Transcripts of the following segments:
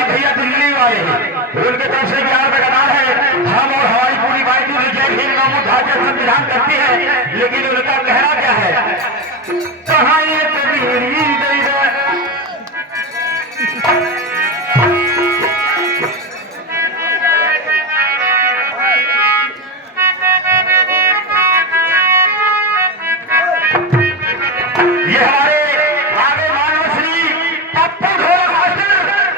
अजीत भैया दिल्ली वाले उनके तरफ से 11 रुपए का दान है। हम और हमारी पूरी पार्टी जय हिंद नाम उठा के संविधान करती है, लेकिन उनका कहना क्या है, कहाँ ये कबीरी गई है। ये हमारे आगे मानव श्री पप्पू ढोलक मास्टर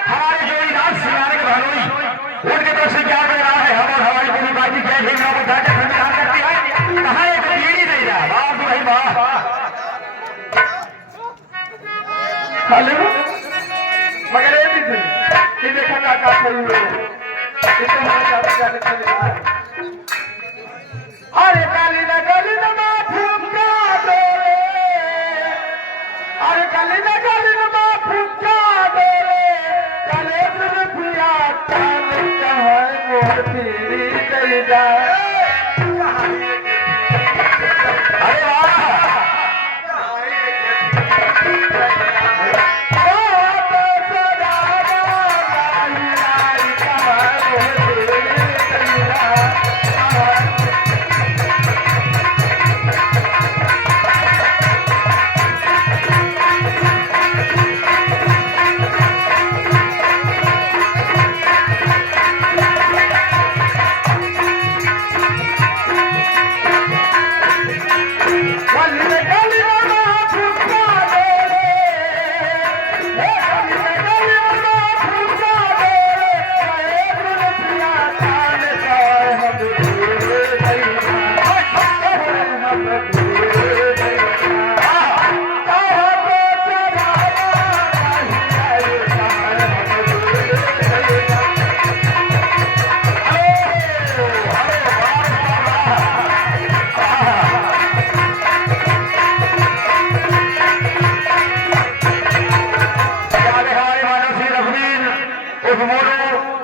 हमारे जो इनाम सिंगारे के भानोई उनके तरफ से 11 रुपए का दान है। हम और हमारी पूरी पार्टी जय हिंद नाम उठा के संविधान करती है, कहाँ ये कबीरी गई है। वाह भाई वाह। हेलो मगर ये भी ये देखा का सही है इतने हमारे साथ क्या अरे काली ना माफू का दो, अरे काली ना माफू का दो, काले रुपया काल कहाँ मोर तेरी दैदा। अरे वाह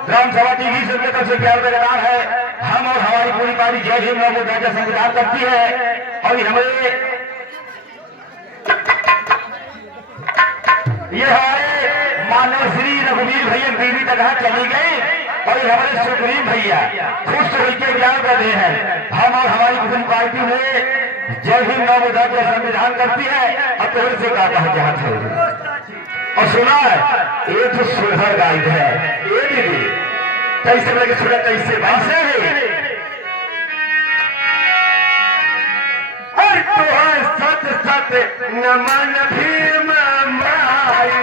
ग्रामसभा टीवी से 11 रुपए का दान है। हम और हमारी पूरी पार्टी जय भीम नाम उठा के संविधान करती है। और हमारे ये हमारे मानव श्री रघुवीर भैया बीवी तक चली गई और ये हमारे सुप्रीम भैया खुश होकर 11 रुपए दे हैं। हम और हमारी पूरी पार्टी में जय भीम नाम उठा के संविधान करती है। अब तो से कहा चाहते हैं और सुना है एक तो सुधर गाइड है ये दीदी कैसे लगे सुना कैसे बासे है हर तो है सत सत नमन भीम माई।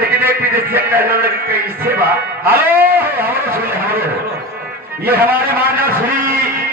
लेकिन एक विदेशी ये हमारे मानव श्री